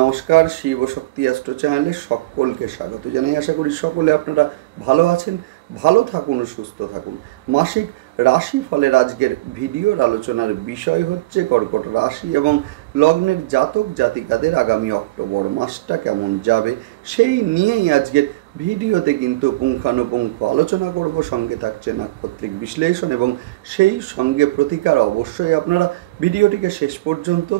নমস্কার, শিবশক্তি অ্যাস্ট্রো চ্যানেলে সকলকে স্বাগত জানাই। আশা করি সকলে আপনারা ভালো আছেন, ভালো থাকুন ও সুস্থ থাকুন। মাসিক রাশি ফলের আজকের ভিডিওর আলোচনার বিষয় হচ্ছে কর্কট রাশি এবং লগ্নের জাতক জাতিকাদের আগামী অক্টোবর মাসটা কেমন যাবে সেই নিয়েই আজকের ভিডিওতে কিন্তু পুঙ্খানুপুঙ্খ আলোচনা করব। সঙ্গে থাকছে নাক্ষত্রিক বিশ্লেষণ এবং সেই সঙ্গে প্রতিকার। অবশ্যই আপনারা ভিডিওটিকে শেষ পর্যন্ত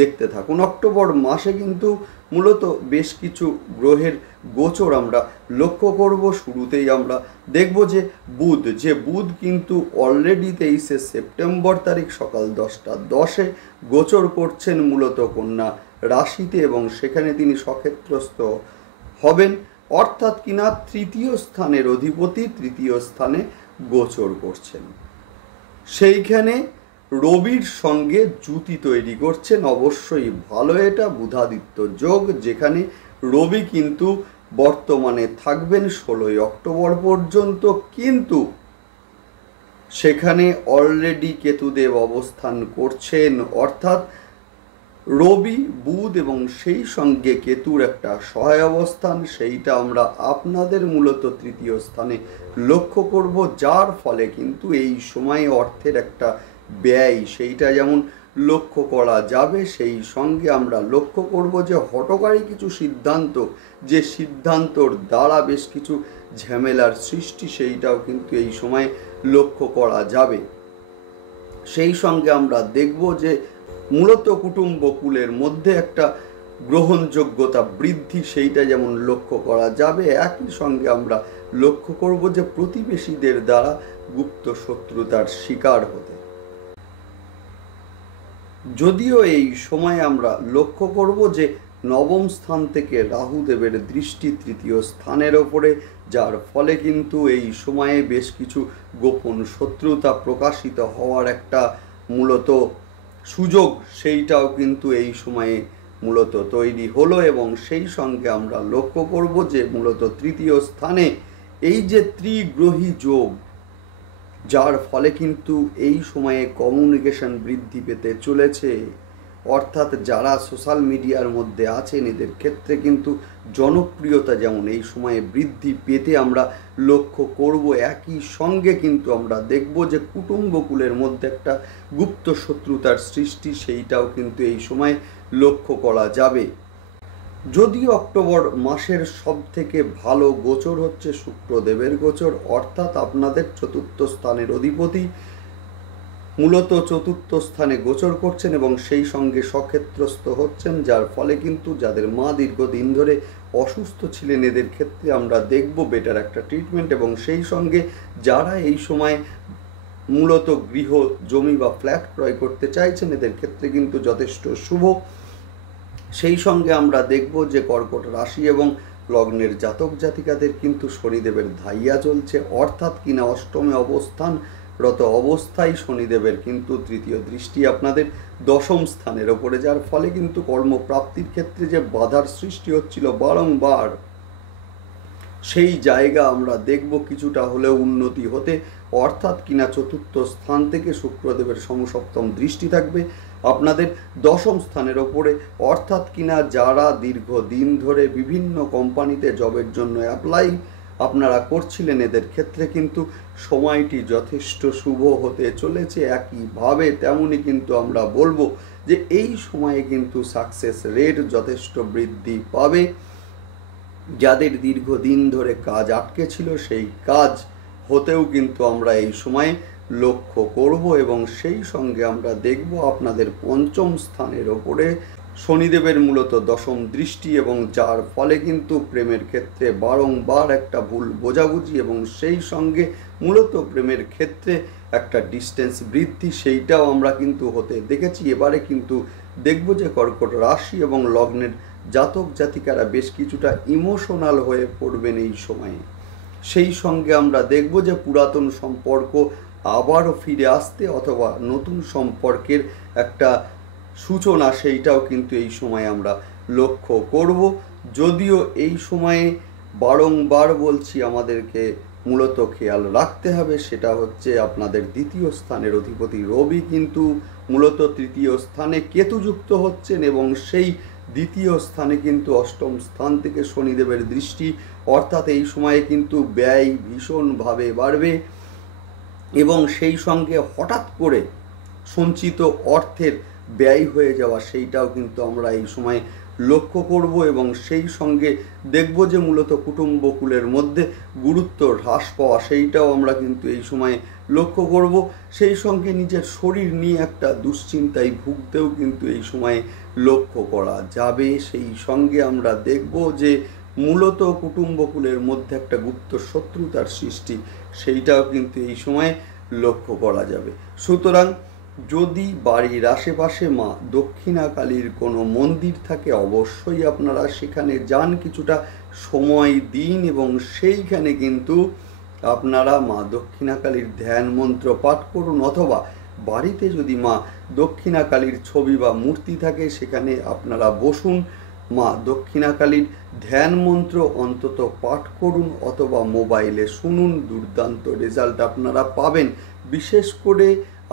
দেখতে থাকুন। অক্টোবর মাসে কিন্তু মূলত বেশ কিছু গ্রহের গোচর আমরা লক্ষ্য করব। শুরুতেই আমরা দেখব যে বুধ কিন্তু অলরেডি 23শে সেপ্টেম্বর তারিখ সকাল 10টা 10 গোচর করছেন মূলত কন্যা রাশিতে এবং সেখানে তিনি সক্ষেত্রস্থ হবেন, অর্থাৎ কিনা তৃতীয় স্থানের অধিপতি তৃতীয় স্থানে গোচর করছেন। সেইখানে রবির সঙ্গে জুতি তৈরি করছেন। অবশ্যই ভালো, এটা বুধাদিত্য যোগ, যেখানে রবি কিন্তু বর্তমানে থাকবেন 16ই অক্টোবর পর্যন্ত, কিন্তু সেখানে অলরেডি কেতুদেব অবস্থান করছেন, অর্থাৎ রবি বুধ এবং সেই সঙ্গে কেতুর একটা সহায় অবস্থান, সেইটা আমরা আপনাদের মূলত তৃতীয় স্থানে লক্ষ্য করব, যার ফলে কিন্তু এই সময়ে অর্থের একটা ব্যয় সেইটা যেমন লক্ষ্য করা যাবে, সেই সঙ্গে আমরা লক্ষ্য করব যে হঠকারী কিছু সিদ্ধান্ত, যে সিদ্ধান্তর দ্বারা বেশ কিছু ঝামেলার সৃষ্টি, সেইটাও কিন্তু এই সময় লক্ষ্য করা যাবে। সেই সঙ্গে আমরা দেখব যে মূলত কুটুম্বকুলের মধ্যে একটা গ্রহণযোগ্যতা বৃদ্ধি, সেইটা যেমন লক্ষ্য করা যাবে। একই সঙ্গে আমরা লক্ষ্য করব যে প্রতিবেশীদের দ্বারা গুপ্ত শত্রুতার শিকার হতে। যদিও এই সময় আমরা লক্ষ্য করব যে নবম স্থান থেকে রাহুদেবের দৃষ্টি তৃতীয় স্থানের ওপরে, যার ফলে কিন্তু এই সময়ে বেশ কিছু গোপন শত্রুতা প্রকাশিত হওয়ার একটা মূলত সুযোগ, সেইটাও কিন্তু এই সময়ে মূলত তৈরি হলো। এবং সেই সঙ্গে আমরা লক্ষ্য করব যে মূলত তৃতীয় স্থানে এই যে ত্রিগ্রহী যোগ, যার ফলে কিন্তু এই সময়ে কমিউনিকেশন বৃদ্ধি পেতে চলেছে, অর্থাৎ যারা সোশ্যাল মিডিয়ার মধ্যে আছেন এদের ক্ষেত্রে কিন্তু জনপ্রিয়তা যেমন এই সময়ে বৃদ্ধি পেতে আমরা লক্ষ্য করব। একই সঙ্গে কিন্তু আমরা দেখব যে কুটুম্বকুলের মধ্যে একটা গুপ্ত শত্রুতার সৃষ্টি, সেইটাও কিন্তু এই সময় লক্ষ্য করা যাবে। যদিও অক্টোবর মাসের সব থেকে ভালো গোচর হচ্ছে শুক্রদেবের গোচর, অর্থাৎ আপনাদের চতুর্থ স্থানের অধিপতি মূলত চতুর্থ স্থানে গোচর করছেন এবং সেই সঙ্গে সক্ষেত্রস্থ হচ্ছেন, যার ফলে কিন্তু যাদের মা দীর্ঘদিন ধরে অসুস্থ ছিলেন এদের ক্ষেত্রে আমরা দেখব বেটার একটা ট্রিটমেন্ট। এবং সেই সঙ্গে যারা এই সময় মূলত গৃহ জমি বা ফ্ল্যাট ক্রয় করতে চাইছেন এদের ক্ষেত্রে কিন্তু যথেষ্ট শুভ। সেই সঙ্গে আমরা দেখব যে কর্কট রাশি এবং লগ্নের জাতক জাতিকাদের কিন্তু শনিদেবের ধাইয়া চলছে, অর্থাৎ কিনা অষ্টমে অবস্থানরত অবস্থায় শনিদেবের কিন্তু তৃতীয় দৃষ্টি আপনাদের দশম স্থানের ওপরে, যার ফলে কিন্তু কর্মপ্রাপ্তির ক্ষেত্রে যে বাধার সৃষ্টি হচ্ছিল বারংবার, সেই জায়গা আমরা দেখব কিছুটা হলেও উন্নতি হতে, অর্থাৎ কিনা চতুর্থ স্থান থেকে শুক্রদেবের সমসপ্তম দৃষ্টি থাকবে আপনাদের দশম স্থানের ওপরে, অর্থাৎ কিনা যারা দীর্ঘদিন ধরে বিভিন্ন কোম্পানিতে জবের জন্য অ্যাপ্লাই আপনারা করছিলেন এদের ক্ষেত্রে কিন্তু সময়টি যথেষ্ট শুভ হতে চলেছে। একইভাবে তেমনই কিন্তু আমরা বলবো যে এই সময়ে কিন্তু সাকসেস রেট যথেষ্ট বৃদ্ধি পাবে। যাদের দীর্ঘদিন ধরে কাজ আটকে ছিল সেই কাজ হতেও কিন্তু আমরা এই সময়ে লক্ষ্য করব। এবং সেই সঙ্গে আমরা দেখব আপনাদের পঞ্চম স্থানের ওপরে শনিদেবের মূলত দশম দৃষ্টি, এবং যার ফলে কিন্তু প্রেমের ক্ষেত্রে বারংবার একটা ভুল বোঝাবুঝি এবং সেই সঙ্গে মূলত প্রেমের ক্ষেত্রে একটা ডিস্টেন্স বৃদ্ধি, সেইটাও আমরা কিন্তু হতে দেখেছি। এবারে কিন্তু দেখব যে কর্কট রাশি এবং লগ্নের জাতক জাতিকারা বেশ কিছুটা ইমোশনাল হয়ে পড়বেন এই সময়ে। সেই সঙ্গে আমরা দেখব যে পুরাতন সম্পর্ক আবারও ফিরে আসতে অথবা নতুন সম্পর্কের একটা সূচনা, সেইটাও কিন্তু এই সময় আমরা লক্ষ্য করব। যদিও এই সময়ে বারংবার বলছি আমাদেরকে মূলত খেয়াল রাখতে হবে, সেটা হচ্ছে আপনাদের দ্বিতীয় স্থানের অধিপতি রবি কিন্তু মূলত তৃতীয় স্থানে কেতুযুক্ত হচ্ছেন এবং সেই দ্বিতীয় স্থানে কিন্তু অষ্টম স্থান থেকে শনিদেবের দৃষ্টি, অর্থাৎ এই সময়ে কিন্তু ব্যয় ভীষণভাবে বাড়বে এবং সেই সঙ্গে হঠাৎ করে সঞ্চিত অর্থের ব্যয় হয়ে যাওয়া সেইটাও কিন্তু আমরা এই সময় লক্ষ্য করব এবং সেই সঙ্গে দেখব যে মূলত কুটুম্বকুলের মধ্যে গুরুত্ব হ্রাস পাওয়া সেইটাও আমরা কিন্তু এই সময়ে লক্ষ্য করব। সেই সঙ্গে নিজের শরীর নিয়ে একটা দুশ্চিন্তায় ভুগতেও কিন্তু এই সময়ে লক্ষ্য করা যাবে। সেই সঙ্গে আমরা দেখব যে মূলত কুটুম্বকুলের মধ্যে একটা গুপ্ত শত্রুতার সৃষ্টি সেইটাও কিন্তু এই সময়ে লক্ষ্য করা যাবে। সুতরাং যদি বাড়ির আশেপাশে মা দক্ষিণাকালীর কোনো মন্দির থাকে অবশ্যই আপনারা সেখানে যান, কিছুটা সময় দিন এবং সেইখানে কিন্তু আপনারা মা দক্ষিণাকালীর ধ্যান মন্ত্র পাঠ করুন, অথবা বাড়িতে যদি মা দক্ষিণাকালীর ছবি বা মূর্তি থাকে সেখানে আপনারা বসুন, মা দক্ষিণাকালীর ধ্যান মন্ত্র অন্তত পাঠ করুন অথবা মোবাইলে শুনুন। দুর্দান্ত রেজাল্ট আপনারা পাবেন। বিশেষ করে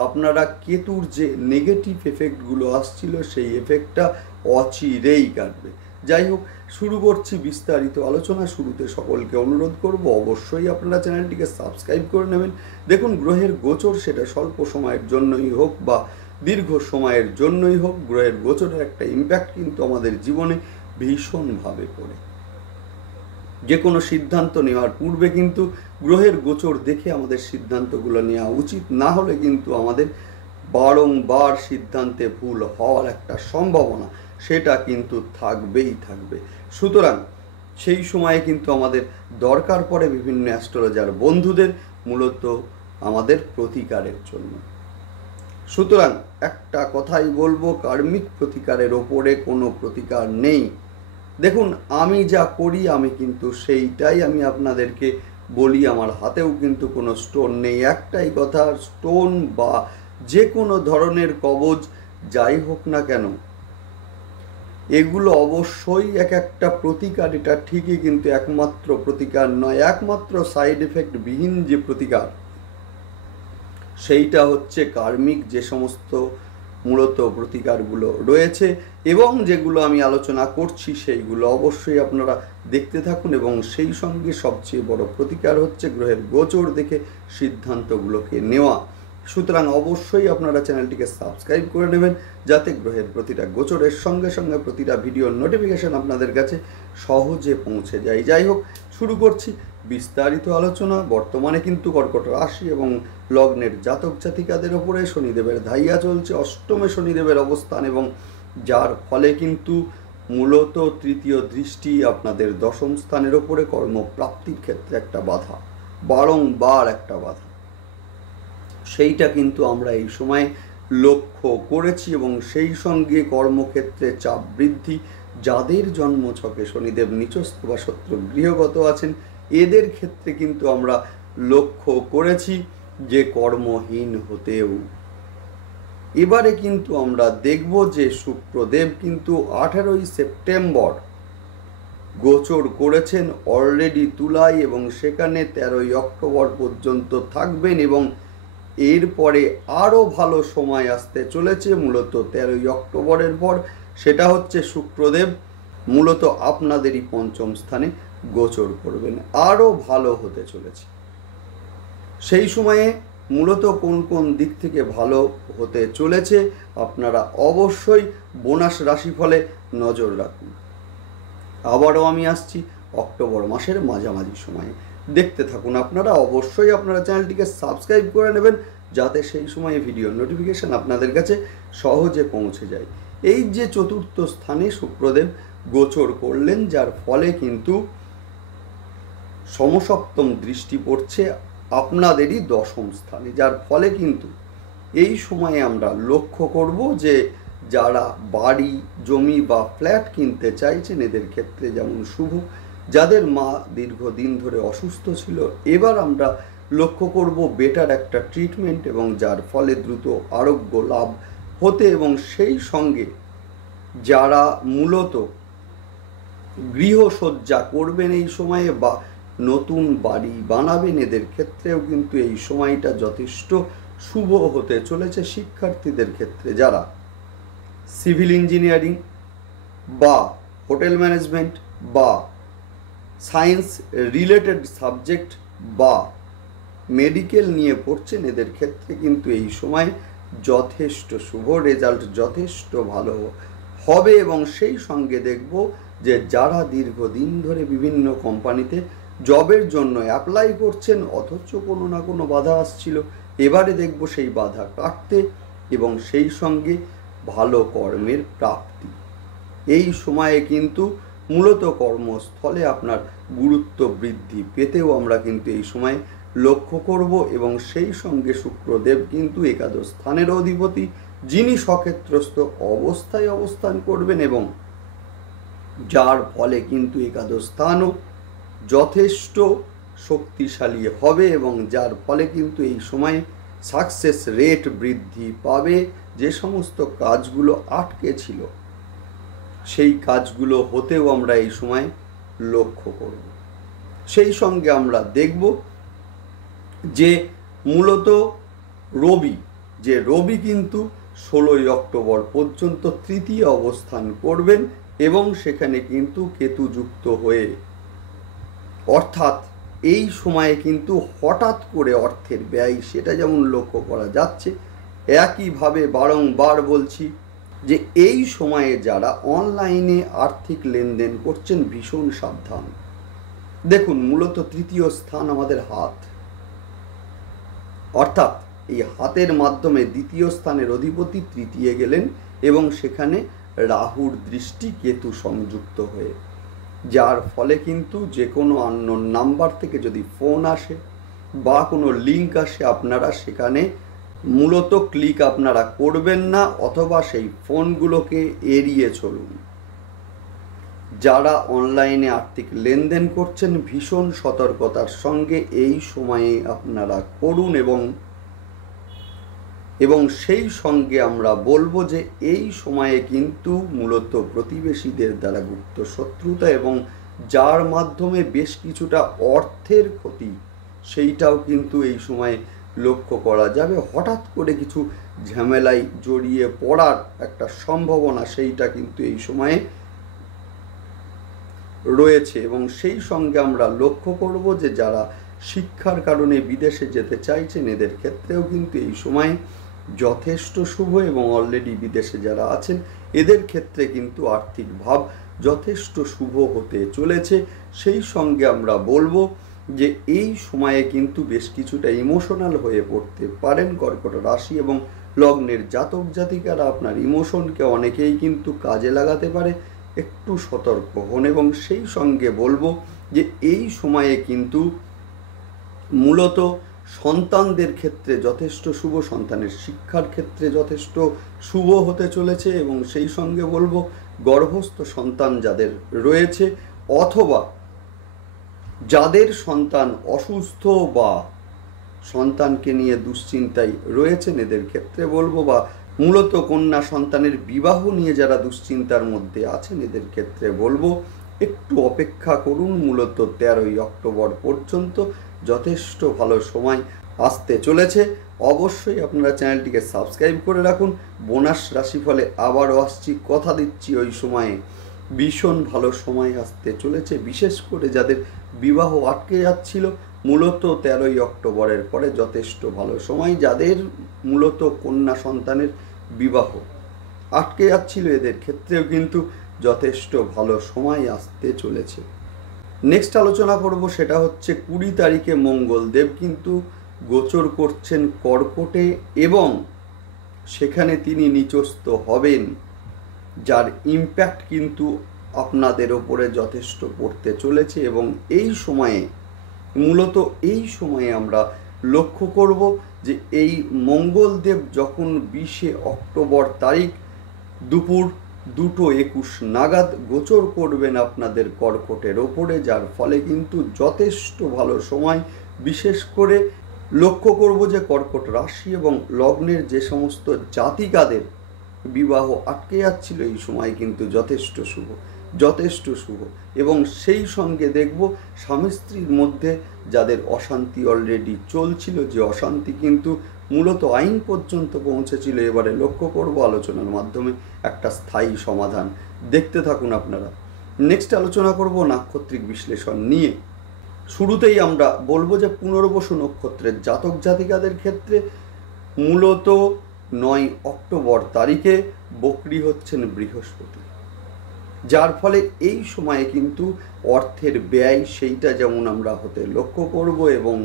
আপনারা কেতুর যে নেগেটিভ এফেক্টগুলো আসছিল সেই এফেক্টটা অচিরেই কাটবে। যাই হোক, শুরু করছি বিস্তারিত আলোচনা। শুরুতে সকলকে অনুরোধ করব অবশ্যই আপনারা চ্যানেলটিকে সাবস্ক্রাইব করে নেবেন। দেখুন, গ্রহের গোচর সেটা স্বল্প সময়ের জন্যই হোক বা দীর্ঘ সময়ের জন্যই হোক, গ্রহের গোচরের একটা ইম্প্যাক্ট কিন্তু আমাদের জীবনে ভীষণভাবে পড়ে। যে কোনো সিদ্ধান্ত নেওয়ার পূর্বে কিন্তু গ্রহের গোচর দেখে আমাদের সিদ্ধান্তগুলো নেওয়া উচিত, না হলে কিন্তু আমাদের বারংবার সিদ্ধান্তে ভুল হওয়ার একটা সম্ভাবনা সেটা কিন্তু থাকবেই থাকবে। সুতরাং সেই সময়ে কিন্তু আমাদের দরকার পড়ে বিভিন্ন অ্যাস্ট্রোলজার বন্ধুদের মূলত আমাদের প্রতিকারের জন্য। সুতরাং একটা কথাই বলবো, কার্মিক প্রতিকারের ওপরে কোনো প্রতিকার নেই। দেখুন, আমি যা করি আমি কিন্তু সেইটাই আমি আপনাদেরকে বলি। আমার হাতেও কিন্তু কোনো স্টোন নেই। একটাই কথা, স্টোন বা যে কোনো ধরনের কবচ যাই হোক না কেন, এগুলো অবশ্যই এক একটা প্রতিকার, এটা ঠিকই, কিন্তু একমাত্র প্রতিকার নয়। একমাত্র সাইড এফেক্ট বিহীন যে প্রতিকার সেইটা হচ্ছে কার্মিক যে সমস্ত মূলত প্রতিকারগুলো রয়েছে এবং যেগুলো আমি আলোচনা করছি সেইগুলো অবশ্যই আপনারা দেখতে থাকুন। এবং সেই সঙ্গে সবচেয়ে বড় প্রতিকার হচ্ছে গ্রহের গোচর দেখে সিদ্ধান্তগুলোকে নেওয়া। সুতরাং অবশ্যই আপনারা চ্যানেলটিকে সাবস্ক্রাইব করে নেবেন যাতে গ্রহের প্রতিটা গোচরের সঙ্গে সঙ্গে প্রতিটা ভিডিওর নোটিফিকেশন আপনাদের কাছে সহজে পৌঁছে যায়। যাই হোক, শুরু করছি বিস্তারিত আলোচনা। বর্তমানে কিন্তু কর্কট রাশি এবং লগ্নের জাতক জাতিকাদের ওপরে শনিদেবের ধাইয়া চলছে, অষ্টমে শনিদেবের অবস্থান, এবং যার ফলে কিন্তু মূলত তৃতীয় দৃষ্টি আপনাদের দশম স্থানের ওপরে কর্মপ্রাপ্তির ক্ষেত্রে একটা বাধা, বারংবার একটা বাধা, সেইটা কিন্তু আমরা এই সময় লক্ষ্য করেছি। এবং সেই সঙ্গে কর্মক্ষেত্রে চাপ বৃদ্ধি। যাদের জন্মছকে শনিদেব নীচস্থ বা শত্রু গৃহগত আছেন এদের ক্ষেত্রে কিন্তু আমরা লক্ষ্য করেছি যে কর্মহীন হতেও। এবারে কিন্তু আমরা দেখব যে শুক্রদেব কিন্তু 18ই সেপ্টেম্বর গোচর করেছেন অলরেডি তুলায়, এবং সেখানে 13ই অক্টোবর পর্যন্ত থাকবেন এবং এরপরে আরও ভালো সময় আসতে চলেছে মূলত 13ই অক্টোবরের পর। সেটা হচ্ছে শুক্রদেব মূলত আপনাদেরই পঞ্চম স্থানে গোচর করবেন, আরও ভালো হতে চলেছে। সেই সময়ে মূলত কোন কোন দিক থেকে ভালো হতে চলেছে আপনারা অবশ্যই বোনাস রাশিফলে নজর রাখুন। আবারও আমি আসছি অক্টোবর মাসের মাঝামাঝি সময়ে, দেখতে থাকুন আপনারা। অবশ্যই আপনারা চ্যানেলটিকে সাবস্ক্রাইব করে নেবেন যাতে সেই সময়ে ভিডিও নোটিফিকেশান আপনাদের কাছে সহজে পৌঁছে যায়। এই যে চতুর্থ স্থানে শুক্রদেব গোচর করলেন, যার ফলে কিন্তু সমসপ্তম দৃষ্টি পড়ছে আপনাদেরই দশম স্থানে, যার ফলে কিন্তু এই সময়ে আমরা লক্ষ্য করব যে যারা বাড়ি জমি বা ফ্ল্যাট কিনতে চাইছেন এদের ক্ষেত্রে যেমন শুভ। যাদের মা দীর্ঘদিন ধরে অসুস্থ ছিল এবার আমরা লক্ষ্য করব বেটার একটা ট্রিটমেন্ট এবং যার ফলে দ্রুত আরোগ্য লাভ হতে। এবং সেই সঙ্গে যারা মূলত গৃহসজ্জা করবেন এই সময়ে বা নতুন বাড়ি বানাবেন এদের ক্ষেত্রেও কিন্তু এই সময়টা যথেষ্ট শুভ হতে চলেছে। শিক্ষার্থীদের ক্ষেত্রে যারা সিভিল ইঞ্জিনিয়ারিং বা হোটেল ম্যানেজমেন্ট বা সায়েন্স রিলেটেড সাবজেক্ট বা মেডিকেল নিয়ে পড়ছেন, এদের ক্ষেত্রে কিন্তু এই সময় যথেষ্ট শুভ, রেজাল্ট যথেষ্ট ভালো হবে। এবং সেই সঙ্গে দেখব যে যারা দীর্ঘদিন ধরে বিভিন্ন কোম্পানিতে জবের জন্য অ্যাপ্লাই করছেন অথচ কোনো না কোনো বাধা আসছিল, এবারে দেখব সেই বাধা কাটতে এবং সেই সঙ্গে ভালো কর্মের প্রাপ্তি। এই সময়ে কিন্তু মূলত কর্মস্থলে আপনার গুরুত্ব বৃদ্ধি পেতেও আমরা কিন্তু এই সময় লক্ষ্য করব। এবং সেই সঙ্গে শুক্রদেব কিন্তু একাদশ স্থানের অধিপতি, যিনি স্বক্ষেত্রস্থ অবস্থায় অবস্থান করবেন এবং যার ফলে কিন্তু একাদশ স্থানও যথেষ্ট শক্তিশালী হবে এবং যার ফলে কিন্তু এই সময় সাকসেস রেট বৃদ্ধি পাবে। যে সমস্ত কাজগুলো আটকে ছিল সেই কাজগুলো হতেও আমরা এই সময় লক্ষ্য করব। সেই সঙ্গে আমরা দেখব যে মূলত রবি কিন্তু 16ই অক্টোবর পর্যন্ত তৃতীয় অবস্থান করবেন এবং সেখানে কিন্তু কেতুযুক্ত হয়ে, অর্থাৎ এই সময়ে কিন্তু হঠাৎ করে অর্থের ব্যয় সেটা যেমন লক্ষ্য করা যাচ্ছে, একইভাবে বারংবার বলছি যে এই সময়ে যারা অনলাইনে আর্থিক লেনদেন করছেন ভীষণ সাবধান। দেখুন, মূলত তৃতীয় স্থান আমাদের হাত, অর্থাৎ এই হাতের মাধ্যমে দ্বিতীয় স্থানের অধিপতি তৃতীয় গেলেন এবং সেখানে রাহুর দৃষ্টি কেতু সংযুক্ত হয়ে, যার ফলে কিন্তু যে কোনো আননোন নাম্বার থেকে যদি ফোন আসে বা কোনো লিঙ্ক আসে, আপনারা সেখানে মূলত ক্লিক আপনারা করবেন না অথবা সেই ফোনগুলোকে এড়িয়ে চলুন। যারা অনলাইনে আর্থিক লেনদেন করছেন ভীষণ সতর্কতার সঙ্গে এই সময়ে আপনারা করুন। এবং সেই সঙ্গে আমরা বলবো যে এই সময়ে কিন্তু মূলত প্রতিবেশীদের দ্বারা গুপ্ত শত্রুতা এবং যার মাধ্যমে বেশ কিছুটা অর্থের ক্ষতি, সেইটাও কিন্তু এই সময়ে লক্ষ্য করা যাবে। হঠাৎ করে কিছু ঝামেলায় জড়িয়ে পড়ার একটা সম্ভাবনা সেইটা কিন্তু এই সময়ে রয়েছে। এবং সেই সঙ্গে আমরা লক্ষ্য করব যে যারা শিক্ষার কারণে বিদেশে যেতে চাইছেন এদের ক্ষেত্রেও কিন্তু এই সময় যথেষ্ট শুভ এবং অলরেডি বিদেশে যারা আছেন এদের ক্ষেত্রে কিন্তু আর্থিক ভাব যথেষ্ট শুভ হতে চলেছে। সেই সঙ্গে আমরা বলবো যে এই সময়ে কিন্তু বেশ কিছুটা ইমোশনাল হয়ে পড়তে পারেন কর্কট রাশি এবং লগ্নের জাতক জাতিকারা। আপনার ইমোশনকে অনেকেই কিন্তু কাজে লাগাতে পারে, একটু সতর্ক হন। এবং সেই সঙ্গে বলবো যে এই সময়ে কিন্তু মূলত সন্তানদের ক্ষেত্রে যথেষ্ট শুভ, সন্তানের শিক্ষার ক্ষেত্রে যথেষ্ট শুভ হতে চলেছে। এবং সেই সঙ্গে বলবো গর্ভস্থ সন্তান যাদের রয়েছে অথবা যাদের সন্তান অসুস্থ বা সন্তানকে নিয়ে দুশ্চিন্তায় রয়েছেন এদের ক্ষেত্রে বলবো, বা মূলত কন্যা সন্তানের বিবাহ নিয়ে যারা দুশ্চিন্তার মধ্যে আছেন এদের ক্ষেত্রে বলবো একটু অপেক্ষা করুন। মূলত 13ই অক্টোবর পর্যন্ত যথেষ্ট ভালো সময় আসতে চলেছে। অবশ্যই আপনারা চ্যানেলটিকে সাবস্ক্রাইব করে রাখুন। বোনাস রাশিফলে আবারও আসছি, কথা দিচ্ছি ওই সময়ে ভীষণ ভালো সময় আসতে চলেছে। বিশেষ করে যাদের বিবাহ আটকে যাচ্ছিল মূলত 13ই অক্টোবরের পরে যথেষ্ট ভালো সময়। যাদের মূলত কন্যা সন্তানের বিবাহ আটকে যাচ্ছিল এদের ক্ষেত্রেও কিন্তু যথেষ্ট ভালো সময় আসতে চলেছে। নেক্সট আলোচনা করব সেটা হচ্ছে 20 তারিখে মঙ্গলদেব কিন্তু গোচর করছেন কর্কটে এবং সেখানে তিনি নিচস্থ হবেন, যার ইম্প্যাক্ট কিন্তু আপনাদের ওপরে যথেষ্ট পড়তে চলেছে। এবং এই সময়ে মূলত এই সময়ে আমরা লক্ষ্য করব যে এই মঙ্গলদেব যখন 20শে অক্টোবর তারিখ দুপুর 2:21 নাগাদ গোচর করবেন আপনাদের কর্কটের ওপরে, যার ফলে কিন্তু যথেষ্ট ভালো সময়। বিশেষ করে লক্ষ্য করব যে কর্কট রাশি এবং লগ্নের যে সমস্ত জাতিকাদের বিবাহ আটকে যাচ্ছিল এই সময় কিন্তু যথেষ্ট শুভ। এবং সেই সঙ্গে দেখব স্বামী স্ত্রীর মধ্যে যাদের অশান্তি অলরেডি চলছিল, যে অশান্তি কিন্তু মূলত আইন পর্যন্ত পৌঁছেছিল, এবারে লক্ষ্য করব আলোচনার মাধ্যমে একটা স্থায়ী সমাধান। দেখতে থাকুন আপনারা। নেক্সট আলোচনা করব নাক্ষত্রিক বিশ্লেষণ নিয়ে। শুরুতেই আমরা বলবো যে পুনর্বসু নক্ষত্রের জাতক জাতিকাদের ক্ষেত্রে মূলত 9 অক্টোবর তারিখে বক্রী হচ্ছেন বৃহস্পতি, যার ফলে এই সময়ে কিন্তু অর্থের ব্যয় সেইটা যেমন আমরা হতে লক্ষ্য করব, এবং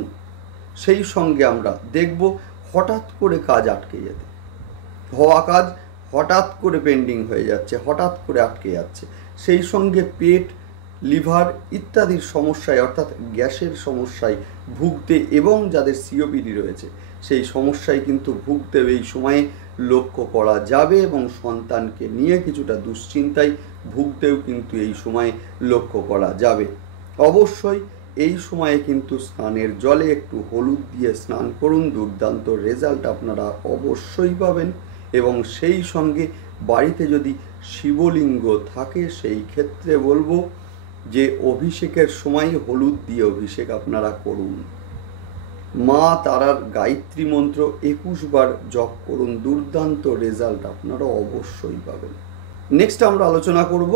সেই সঙ্গে আমরা দেখব হঠাৎ করে কাজ আটকে যেতে, হওয়া কাজ হঠাৎ করে পেন্ডিং হয়ে যাচ্ছে, হঠাৎ করে আটকে যাচ্ছে। সেই সঙ্গে পেট, লিভার ইত্যাদির সমস্যায় অর্থাৎ গ্যাসের সমস্যায় ভুগতে, এবং যাদের সিওপিডি রয়েছে সেই সমস্যায় কিন্তু ভুগতে এই সময়ে লক্ষ্য করা যাবে, এবং সন্তানকে নিয়ে কিছুটা দুশ্চিন্তায় ভুগতেও কিন্তু এই সময়ে লক্ষ্য করা যাবে। অবশ্যই এই সময়ে কিন্তু স্নানের জলে একটু হলুদ দিয়ে স্নান করুন, দুর্দান্ত রেজাল্ট আপনারা অবশ্যই পাবেন। এবং সেই সঙ্গে বাড়িতে যদি শিবলিঙ্গ থাকে সেই ক্ষেত্রে বলবো যে অভিষেকের সময় হলুদ দিয়ে অভিষেক আপনারা করুন। মা তারার গায়ত্রী মন্ত্র 21 বার জপ করুন, দুর্দান্ত রেজাল্ট আপনারা অবশ্যই পাবেন। নেক্সট আমরা আলোচনা করব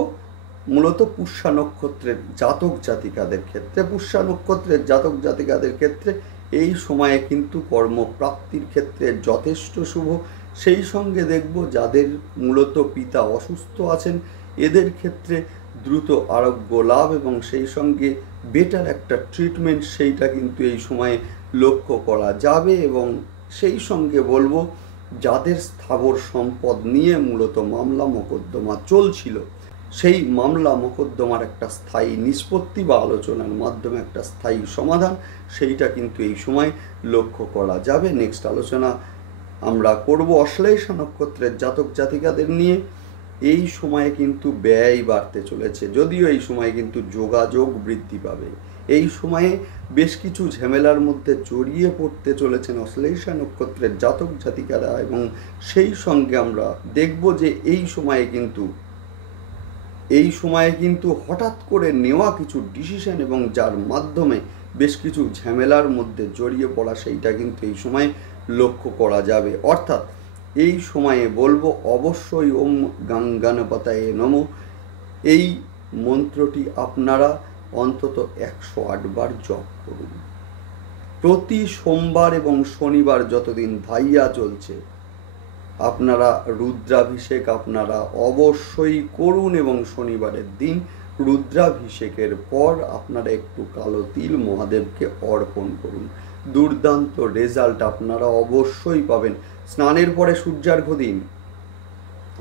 মূলত পুষ্যা নক্ষত্রের জাতক জাতিকাদের ক্ষেত্রে। পুষ্যা নক্ষত্রের জাতক জাতিকাদের ক্ষেত্রে এই সময়ে কিন্তু কর্মপ্রাপ্তির ক্ষেত্রে যথেষ্ট শুভ। সেই সঙ্গে দেখব যাদের মূলত পিতা অসুস্থ আছেন এদের ক্ষেত্রে দ্রুত আরোগ্য লাভ, এবং সেই সঙ্গে বেটার একটা ট্রিটমেন্ট সেইটা কিন্তু এই সময়ে লক্ষ্য করা যাবে। এবং সেই সঙ্গে বলবো যাদের স্থাবর সম্পদ নিয়ে মূলত মামলা মোকদ্দমা চলছিল, সেই মামলা মোকদ্দমার একটা স্থায়ী নিষ্পত্তি বা আলোচনার মাধ্যমে একটা স্থায়ী সমাধান সেইটা কিন্তু এই সময় লক্ষ্য করা যাবে। নেক্সট আলোচনা আমরা করব অশ্লেষা নক্ষত্রের জাতক জাতিকাদের নিয়ে। এই সময়ে কিন্তু ব্যয় বাড়তে চলেছে, যদিও এই সময়ে কিন্তু যোগাযোগ বৃদ্ধি পাবে। এই সময়ে বেশ কিছু ঝামেলার মধ্যে জড়িয়ে পড়তে চলেছেন অশ্লেষা নক্ষত্রের জাতক জাতিকারা, এবং সেই সঙ্গে আমরা দেখব যে এই সময়ে কিন্তু হঠাৎ করে নেওয়া কিছু ডিসিশন এবং যার মাধ্যমে বেশ কিছু ঝামেলার মধ্যে জড়িয়ে পড়া সেইটা কিন্তু এই সময় লক্ষ্য করা যাবে। অর্থাৎ এই সময়ে বলবো অবশ্যই ওম গাং গণপতায়ে নমঃ এই মন্ত্রটি আপনারা অন্তত 108 বার জপ করুন। প্রতি সোমবার এবং শনিবার যতদিন ধাইয়া চলছে আপনারা রুদ্রাভিষেক আপনারা অবশ্যই করুন, এবং শনিবারের দিন রুদ্রাভিষেকের পর আপনারা একটু কালো তিল মহাদেবকে অর্পণ করুন। দুর্দান্ত রেজাল্ট আপনারা অবশ্যই পাবেন। স্নানের পরে সূর্যার্ঘ্য দিন,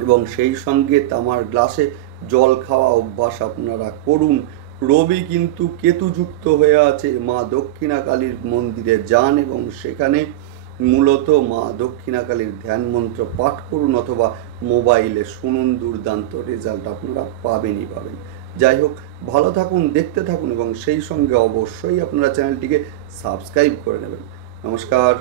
এবং সেই সঙ্গে তামার গ্লাসে জল খাওয়া অভ্যাস আপনারা করুন। রবি কিন্তু কেতুযুক্ত হয়ে আছে, মা দক্ষিণাকালীর মন্দিরে যান এবং সেখানে মূলত মা দক্ষিণাকালীর ধ্যান মন্ত্র পাঠ করুন, অথবা মোবাইলে শুনুন, দুর্দান্ত রেজাল্ট আপনারা পাবেন। যাই হোক, ভালো থাকুন, দেখতে থাকুন, এবং সেই সঙ্গে অবশ্যই আপনারা চ্যানেলটিকে সাবস্ক্রাইব করে নেবেন। নমস্কার।